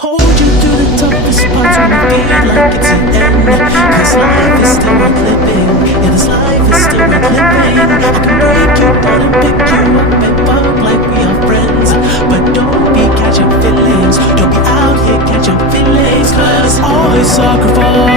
hold you through the toughest parts when you feel like it's the end. Cause life is still worth living. Yeah, this life is still worth living. I can break you down and pick you up and fuck like we are friends. But don't be catching feelings. Don't be out here catching feelings. Cause always sacrifice.